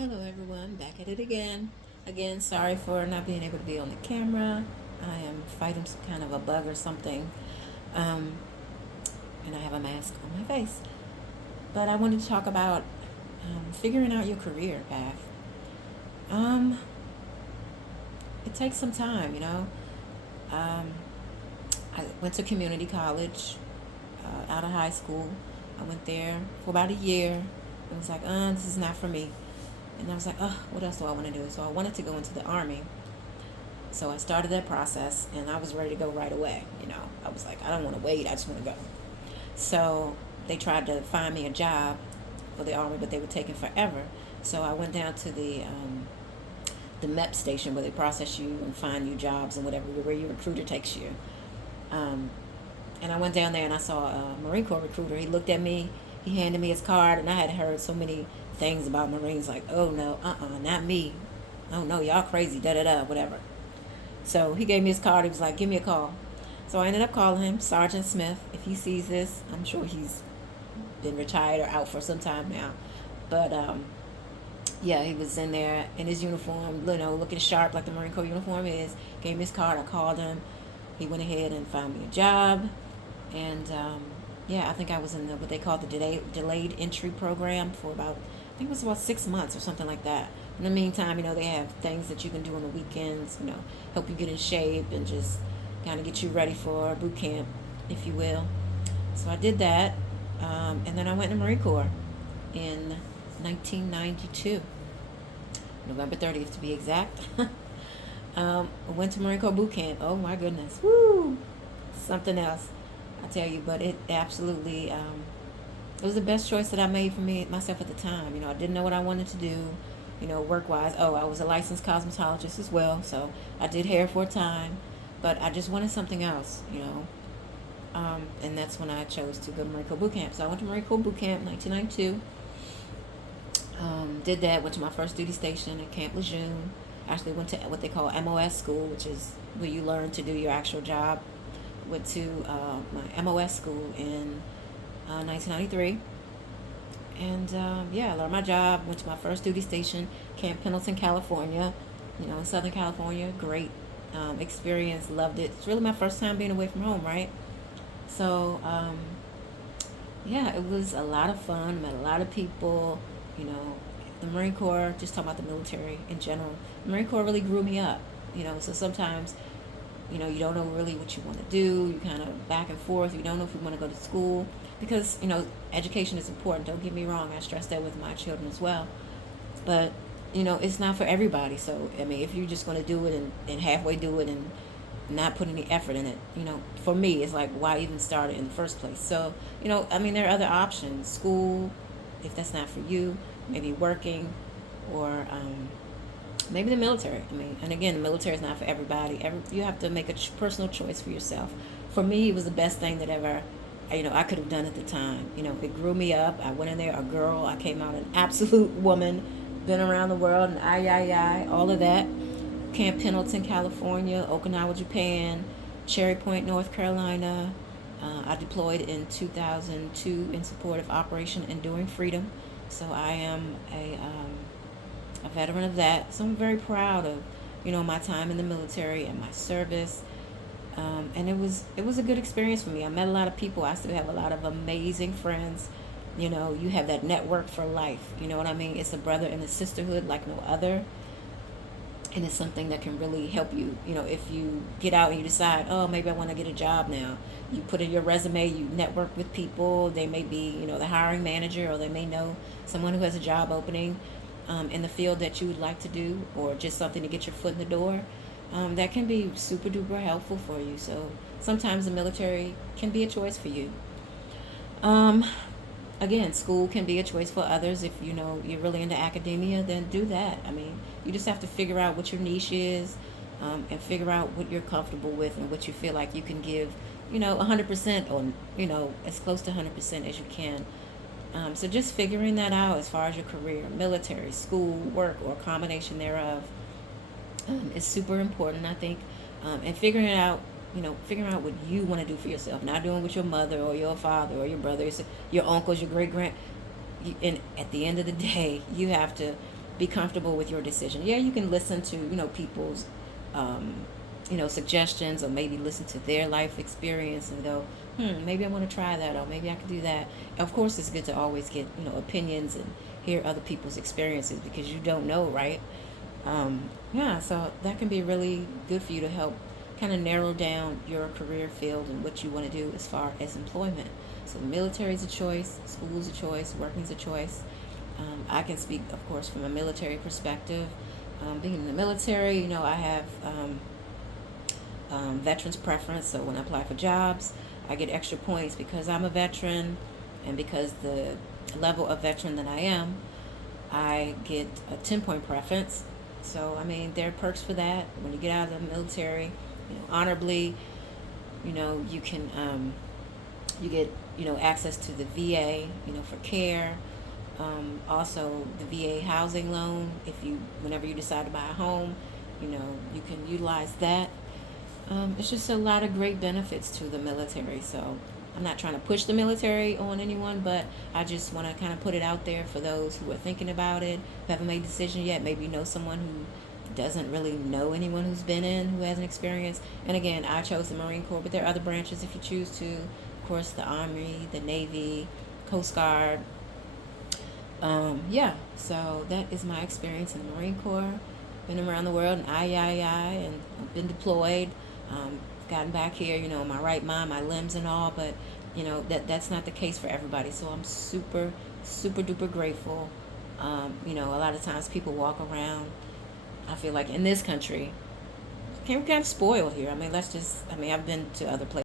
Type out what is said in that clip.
Hello everyone, back at it again. Again, sorry for not being able to be on the camera. I am fighting some kind of a bug or something, um, and I have a mask on my face. But I wanted to talk about figuring out your career path. Um, it takes some time, you know. Um, I went to community college out of high school. I went there for about a year. It was like, this is not for me. And I was like, what else do I want to do? So I wanted to go into the Army. So I started that process and I was ready to go right away. I was like, I don't want to wait. I just want to go. So they tried to find me a job for the Army, but they were taking forever. So I went down to the MEP station where they process you and find you jobs and whatever, where your recruiter takes you. Um, and I went down there and I saw a Marine Corps recruiter. He looked at me, he handed me his card, and I had heard so many things about Marines like, oh no, not me. Oh no, y'all crazy, da da da, whatever. So he gave me his card. He was like, give me a call. So I ended up calling him, Sergeant Smith. If he sees this, I'm sure he's been retired or out for some time now. But yeah, he was in there in his uniform, looking sharp like the Marine Corps uniform is. Gave me his card. I called him. He went ahead and found me a job. And yeah, I think I was in what they call the delayed entry program for about, I think it was about 6 months or something like that. In the meantime, they have things that you can do on the weekends, help you get in shape and just kind of get you ready for boot camp, if you will. So I did that. And then I went to Marine Corps in 1992, November 30th to be exact. I went to Marine Corps boot camp. Oh my goodness. Woo! Something else. I tell you, but it absolutely it was the best choice that I made for me myself at the time. I didn't know what I wanted to do, work wise. Oh, I was a licensed cosmetologist as well, so I did hair for a time, but I just wanted something else. And that's when I chose to go to Marine Corps boot camp. So I went to Marine Corps boot camp in 1992. Did that. Went to my first duty station at Camp Lejeune. Actually went to what they call MOS school, which is where you learn to do your actual job. Went to my MOS school in 1993. And yeah, I learned my job. Went to my first duty station, Camp Pendleton, California. In Southern California. Great experience. Loved it. It's really my first time being away from home, right? So yeah, it was a lot of fun. Met a lot of people. You know, the Marine Corps. Just talking about the military in general. The Marine Corps really grew me up. So sometimes you don't know really what you want to do. You kind of back and forth. You don't know if you want to go to school because education is important. Don't get me wrong. I stress that with my children as well. But it's not for everybody. So I mean, if you're just going to do it and halfway do it and not put any effort in it, for me, it's like why even start it in the first place? So I mean, there are other options. School, if that's not for you, maybe working, or maybe the military. I mean, and again, the military is not for everybody. You have to make a personal choice for yourself. For me, it was the best thing that ever, I could have done at the time. It grew me up. I went in there a girl. I came out an absolute woman. Been around the world and all of that. Camp Pendleton, California, Okinawa, Japan, Cherry Point, North Carolina. I deployed in 2002 in support of Operation Enduring Freedom. So I am a veteran of that. So I'm very proud of, my time in the military and my service. And it was a good experience for me. I met a lot of people. I still have a lot of amazing friends. You have that network for life. You know what I mean? It's a brother and a sisterhood like no other. And it's something that can really help you. If you get out and you decide, oh, maybe I want to get a job now. You put in your resume, you network with people. They may be, the hiring manager, or they may know someone who has a job opening in the field that you would like to do, or just something to get your foot in the door. That can be super duper helpful for you. So sometimes the military can be a choice for you. Um, Again, school can be a choice for others. If you're really into academia, then do that. I mean, you just have to figure out what your niche is, and figure out what you're comfortable with and what you feel like you can give 100%, or as close to 100% as you can. So just figuring that out as far as your career, military, school, work, or a combination thereof, is super important, I think. And figuring out what you want to do for yourself, not doing what your mother or your father or your brother, your uncles, your great grand. And at the end of the day, you have to be comfortable with your decision. Yeah, you can listen to, people's, um, suggestions, or maybe listen to their life experience and go, maybe I want to try that, or maybe I could do that. Of course, it's good to always get, opinions and hear other people's experiences, because you don't know, right? Yeah, so that can be really good for you to help kind of narrow down your career field and what you want to do as far as employment. So the military is a choice, school is a choice, working is a choice. I can speak, of course, from a military perspective. Being in the military, I have veterans preference. So when I apply for jobs, I get extra points because I'm a veteran, and because the level of veteran that I am, I get a 10-point preference. So, I mean, there are perks for that. When you get out of the military, honorably, you can, you get, access to the VA, for care. Also, the VA housing loan, whenever you decide to buy a home, you can utilize that. It's just a lot of great benefits to the military. So I'm not trying to push the military on anyone, but I just want to kind of put it out there for those who are thinking about it, who haven't made a decision yet. Maybe you know someone who doesn't really know anyone who's been in, who has an experience. And again, I chose the Marine Corps, but there are other branches if you choose to. Of course, the Army, the Navy, Coast Guard. Yeah, so that is my experience in the Marine Corps. Been around the world, and and been deployed. Gotten back here, in my right mind, my limbs and all, but that's not the case for everybody. So I'm super, super duper grateful. A lot of times people walk around. I feel like in this country, we're kind of spoiled here. I mean, I've been to other places.